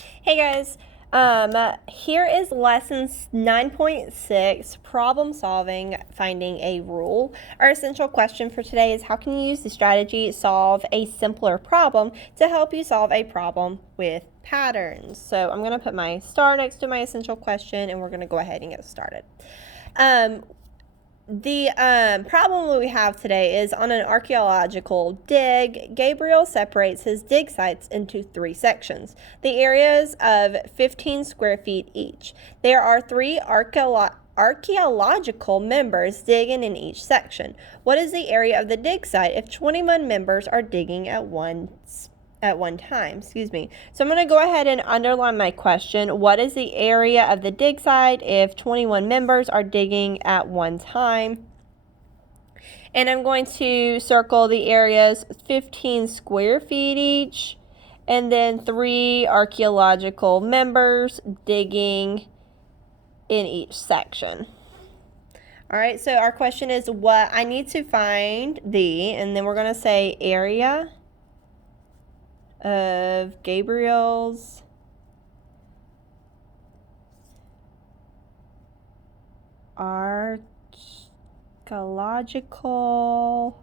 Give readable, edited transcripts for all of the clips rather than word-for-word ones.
Hey guys, here is lesson 9.6, problem solving, finding a rule. Our essential question for today is how can you use the strategy to solve a simpler problem to help you solve a problem with patterns? So I'm going to put my star next to my essential question and we're going to go ahead and get started. The problem we have today is on an archaeological dig. Gabriel separates his dig sites into 3 sections. The areas of 15 square feet each. There are 3 archaeological members digging in each section. What is the area of the dig site if 21 members are digging at one time? So I'm going to go ahead and underline my question. What is the area of the dig site if 21 members are digging at one time? And I'm going to circle the areas 15 square feet each, and then 3 archaeological members digging in each section. All right, so our question is what I need to find and then we're going to say area of Gabriel's archaeological,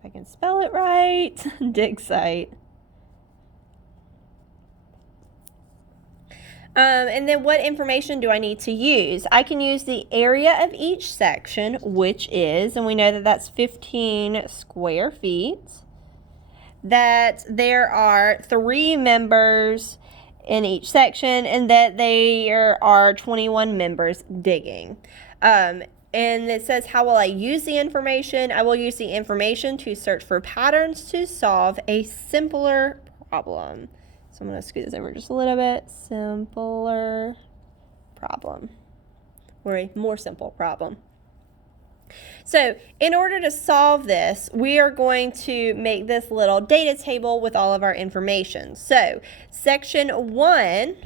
if I can spell it right, dig site. And then what information do I need to use? I can use the area of each section, which is, and we know that that's 15 square feet, that there are 3 members in each section, and that there are 21 members digging. And it says, how will I use the information? I will use the information to search for patterns to solve a simpler problem. So I'm going to scoot this over just a little bit. Simpler problem, or a more simple problem. So in order to solve this, we are going to make this little data table with all of our information. So section 1,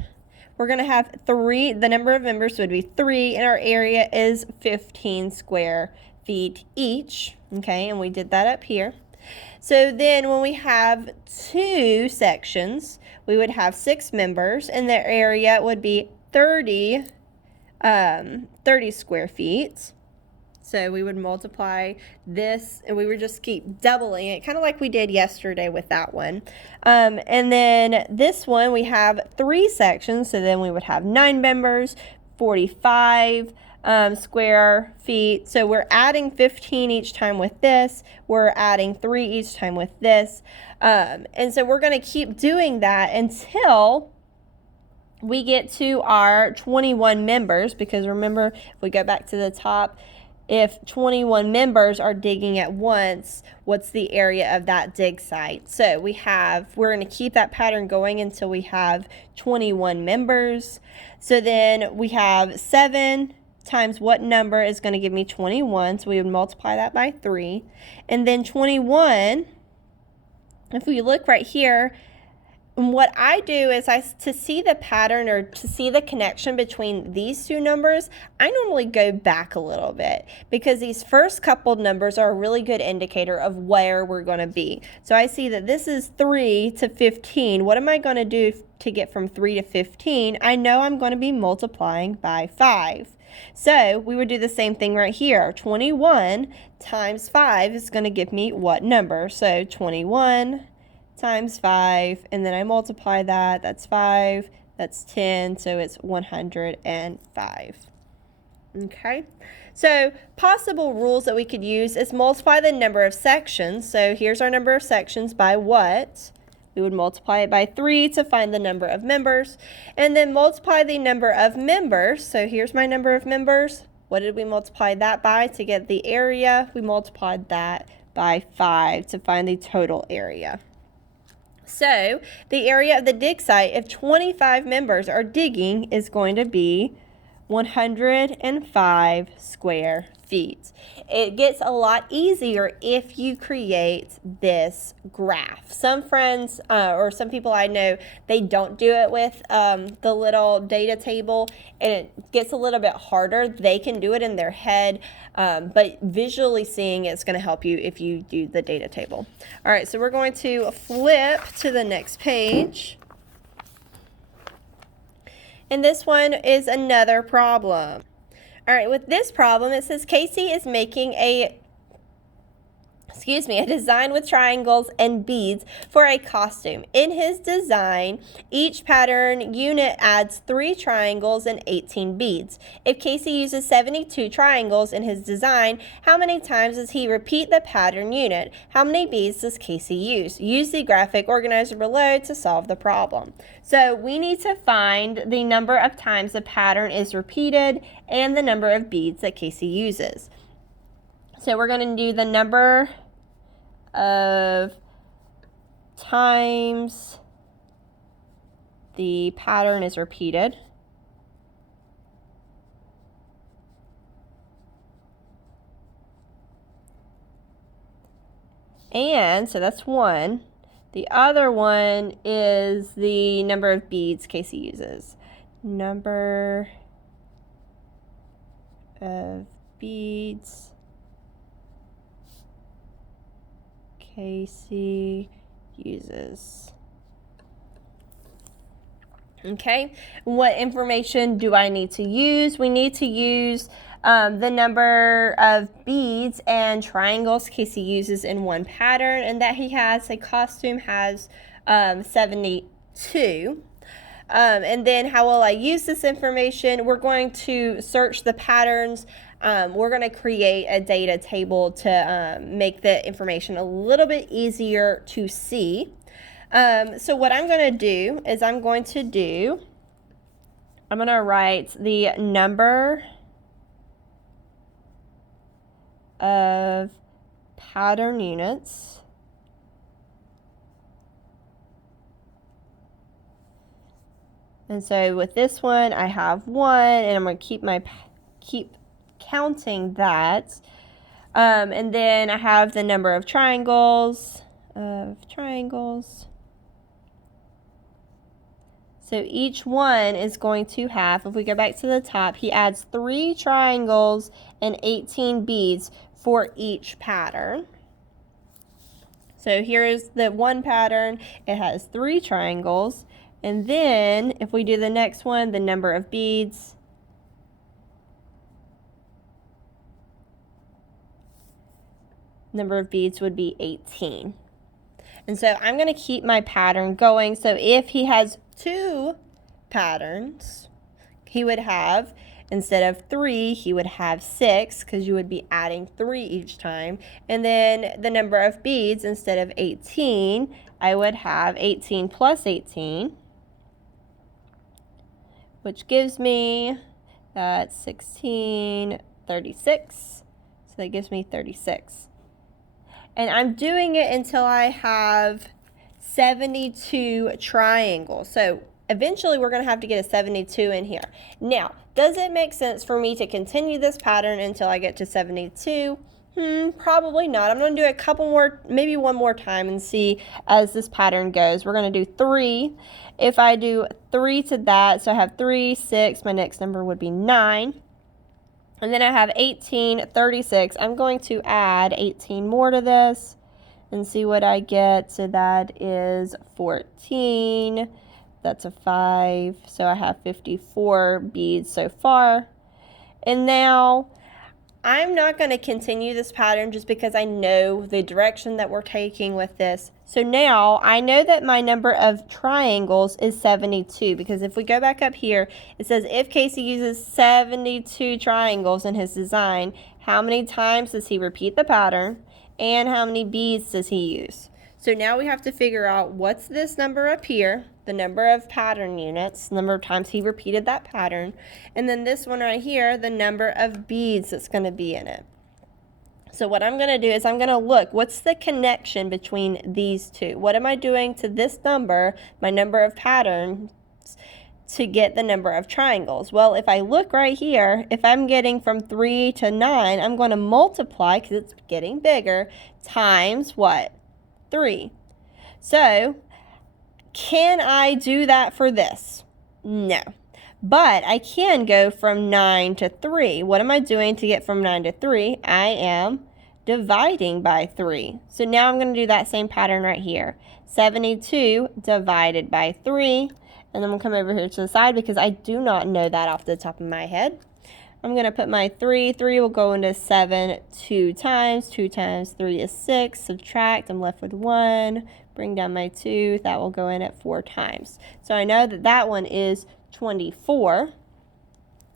we're going to have 3, the number of members would be 3, and our area is 15 square feet each. Okay, and we did that up here. So then when we have 2 sections, we would have 6 members, and their area would be 30 square feet. So we would multiply this, and we would just keep doubling it, kind of like we did yesterday with that one. And then this one, we have 3 sections, so then we would have 9 members, 45 square feet. So we're adding 15 each time with this. We're adding 3 each time with this. And so we're going to keep doing that until we get to our 21 members, because remember, if we go back to the top, if 21 members are digging at once, what's the area of that dig site? So we're going to keep that pattern going until we have 21 members. So then we have 7 times what number is going to give me 21. So we would multiply that by 3. And then 21, if we look right here, what I do is to see the pattern or to see the connection between these 2 numbers, I normally go back a little bit, because these first couple numbers are a really good indicator of where we're going to be. So I see that this is 3 to 15. What am I going to do to get from 3 to 15? I know I'm going to be multiplying by 5. So we would do the same thing right here. 21 times 5 is going to give me what number? So 21 times 5, and then I multiply that. That's 5, that's 10, so it's 105. Okay, so possible rules that we could use is multiply the number of sections. So here's our number of sections by what? We would multiply it by 3 to find the number of members, and then multiply the number of members. So here's my number of members. What did we multiply that by to get the area? We multiplied that by 5 to find the total area. So the area of the dig site, if 25 members are digging, is going to be 105 square feet. It gets a lot easier if you create this graph. Some friends or some people I know, they don't do it with the little data table, and it gets a little bit harder. They can do it in their head, but visually seeing it's going to help you if you do the data table. All right, so we're going to flip to the next page. And this one is another problem. All right, with this problem, it says Casey is making a design with triangles and beads for a costume. In his design, each pattern unit adds 3 triangles and 18 beads. If Casey uses 72 triangles in his design, how many times does he repeat the pattern unit? How many beads does Casey use? Use the graphic organizer below to solve the problem. So we need to find the number of times the pattern is repeated and the number of beads that Casey uses. So we're going to do the number of times the pattern is repeated. And so that's 1. The other one is the number of beads Casey uses. Number of beads Casey uses. Okay, what information do I need to use? We need to use the number of beads and triangles Casey uses in one pattern, and that he has a costume has 72. And then how will I use this information? We're going to search the patterns. We're going to create a data table to make the information a little bit easier to see. So what I'm going to do is I'm going to write the number of pattern units and so with this one I have 1, and I'm going to keep counting that. And then I have the number of triangles. So each one is going to have, if we go back to the top, he adds 3 triangles and 18 beads for each pattern. So here is the one pattern. It has 3 triangles. And then if we do the next one, the number of beads, would be 18. And so I'm going to keep my pattern going. So if he has 2 patterns, he would have, instead of 3, he would have 6, because you would be adding 3 each time. And then the number of beads, instead of 18, I would have 18 plus 18, which gives me 16, 36. So that gives me 36. And I'm doing it until I have 72 triangles. So eventually we're going to have to get a 72 in here. Now, does it make sense for me to continue this pattern until I get to 72? Probably not. I'm going to do a couple more, maybe one more time, and see as this pattern goes. We're going to do 3. If I do 3 to that, so I have 3, 6, my next number would be 9. And then I have 18, 36. I'm going to add 18 more to this and see what I get. So that is 14. That's a 5. So I have 54 beads so far. And now I'm not going to continue this pattern just because I know the direction that we're taking with this. So now I know that my number of triangles is 72, because if we go back up here, it says if Casey uses 72 triangles in his design, how many times does he repeat the pattern and how many beads does he use? So now we have to figure out what's this number up here, the number of pattern units, the number of times he repeated that pattern, and then this one right here, the number of beads that's going to be in it. So what I'm going to do is I'm going to look, what's the connection between these two? What am I doing to this number, my number of patterns, to get the number of triangles? Well, if I look right here, if I'm getting from 3 to 9, I'm going to multiply, because it's getting bigger, times what? 3. So can I do that for this? No. But I can go from 9 to 3. What am I doing to get from 9 to 3? I am dividing by 3. So now I'm going to do that same pattern right here. 72 divided by 3. And I'm going to come over here to the side because I do not know that off the top of my head. I'm going to put my 3. 3 will go into 7 2 times. 2 times 3 is 6. Subtract. I'm left with 1. Bring down my 2. That will go in at 4 times. So I know that that one is 24.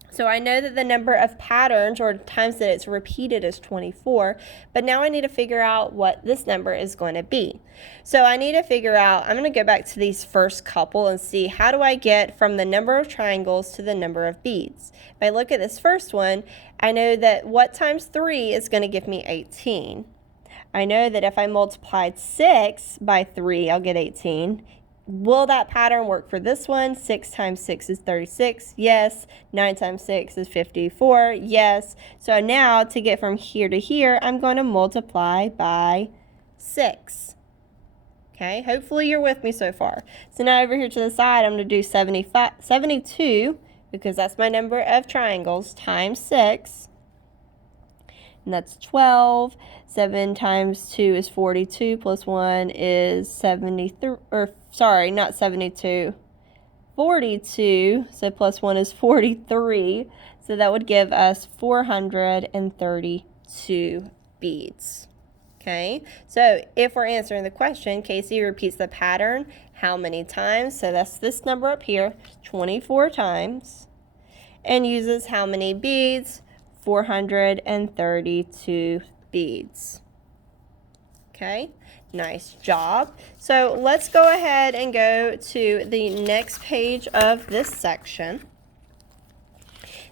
So I know that the number of patterns or times that it's repeated is 24, but now I need to figure out what this number is going to be. So I need to figure out, I'm going to go back to these first couple and see how do I get from the number of triangles to the number of beads. If I look at this first one, I know that what times 3 is going to give me 18. I know that if I multiplied 6 by 3, I'll get 18. Will that pattern work for this one? 6 times 6 is 36. Yes. 9 times 6 is 54. Yes. So now to get from here to here, I'm going to multiply by 6. Okay, hopefully you're with me so far. So now over here to the side, I'm going to do 72, because that's my number of triangles, times 6. And that's 12. 7 times 2 is 42, plus 1 is 73, or sorry, not 72, 42. So plus 1 is 43. So that would give us 432 beads. Okay, so if we're answering the question, Casey repeats the pattern how many times? So that's this number up here, 24 times, and uses how many beads? 432 beads. Okay, nice job. So let's go ahead and go to the next page of this section.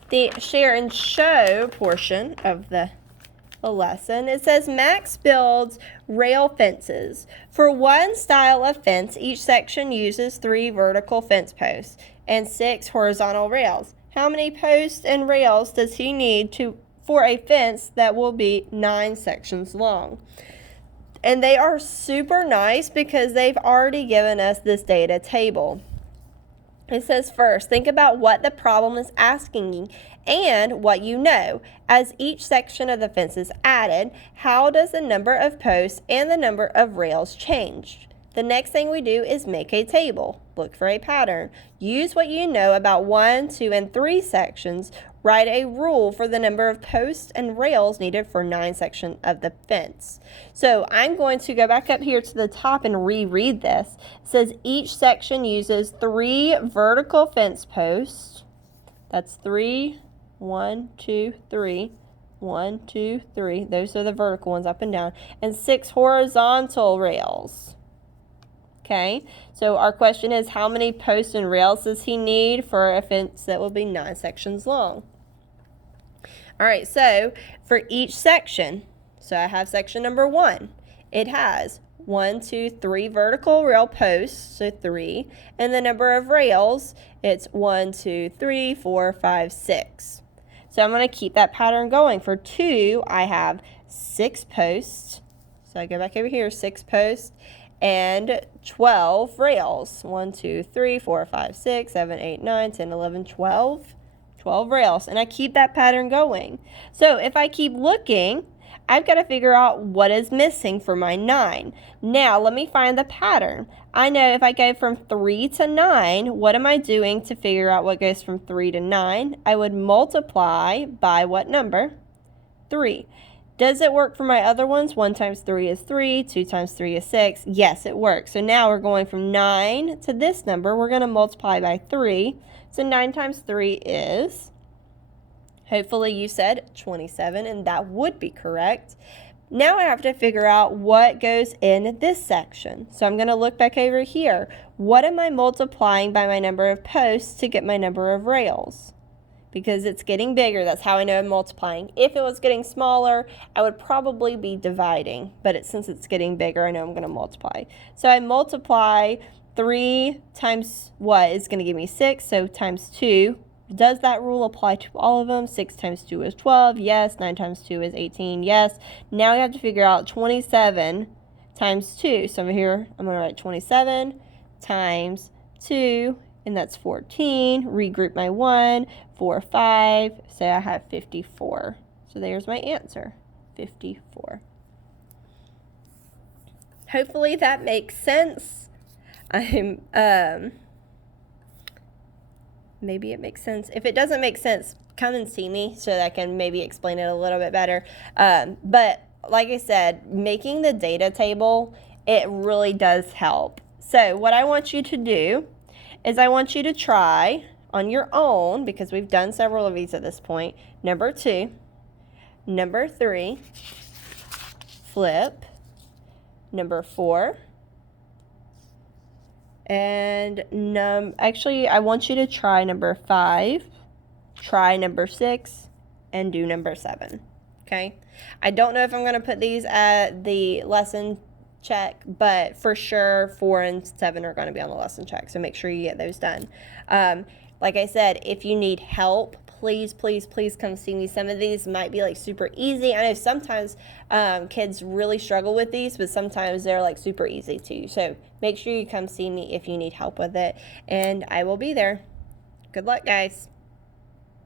The share and show portion of the lesson. It says Max builds rail fences. For one style of fence, each section uses 3 vertical fence posts and 6 horizontal rails. How many posts and rails does he need for a fence that will be 9 sections long? And they are super nice because they've already given us this data table. It says first, think about what the problem is asking you and what you know. As each section of the fence is added, how does the number of posts and the number of rails change? The next thing we do is make a table. Look for a pattern. Use what you know about 1, 2, and 3 sections. Write a rule for the number of posts and rails needed for 9 sections of the fence. So I'm going to go back up here to the top and reread this. It says each section uses 3 vertical fence posts. That's 3, 1, 2, 3. 1, 2, 3. Those are the vertical ones up and down. And 6 horizontal rails. Okay, so our question is how many posts and rails does he need for a fence that will be 9 sections long? All right, so for each section, so I have section number 1. It has 1, 2, 3 vertical rail posts, so 3, and the number of rails, it's 1, 2, 3, 4, 5, 6. So I'm going to keep that pattern going. For 2, I have 6 posts. So I go back over here, 6 posts. And 12 rails. 1, 2, 3, 4, 5, 6, 7, 8, 9, 10, 11, 12. 12 rails. And I keep that pattern going. So if I keep looking, I've got to figure out what is missing for my 9. Now, let me find the pattern. I know if I go from 3 to 9, what am I doing to figure out what goes from 3 to 9? I would multiply by what number? 3. Does it work for my other ones? 1 times 3 is 3. 2 times 3 is 6. Yes, it works. So now we're going from 9 to this number. We're going to multiply by 3. So 9 times 3 is, hopefully you said 27, and that would be correct. Now I have to figure out what goes in this section. So I'm going to look back over here. What am I multiplying by my number of posts to get my number of rails? Because it's getting bigger, that's how I know I'm multiplying. If it was getting smaller, I would probably be dividing. But since it's getting bigger, I know I'm going to multiply. So I multiply 3 times what is going to give me 6, so times 2. Does that rule apply to all of them? 6 times 2 is 12, yes. 9 times 2 is 18, yes. Now we have to figure out 27 times 2. So over here, I'm going to write 27 times 2, and that's 14. Regroup my 1, 4, 5. So I have 54. So there's my answer, 54. Hopefully that makes sense. maybe it makes sense. If it doesn't make sense, come and see me so that I can maybe explain it a little bit better. But like I said, making the data table, it really does help. So what I want you to do is I want you to try on your own, because we've done several of these at this point, number 2, number 3, flip, number 4, and actually I want you to try number 5, try number 6, and do number 7. Okay, I don't know if I'm going to put these at the lesson check, but for sure 4 and 7 are going to be on the lesson check, so make sure you get those done. Like I said, if you need help, please come see me. Some of these might be like super easy. I know sometimes kids really struggle with these, but sometimes they're like super easy too. So make sure you come see me if you need help with it, and I will be there. Good luck, guys.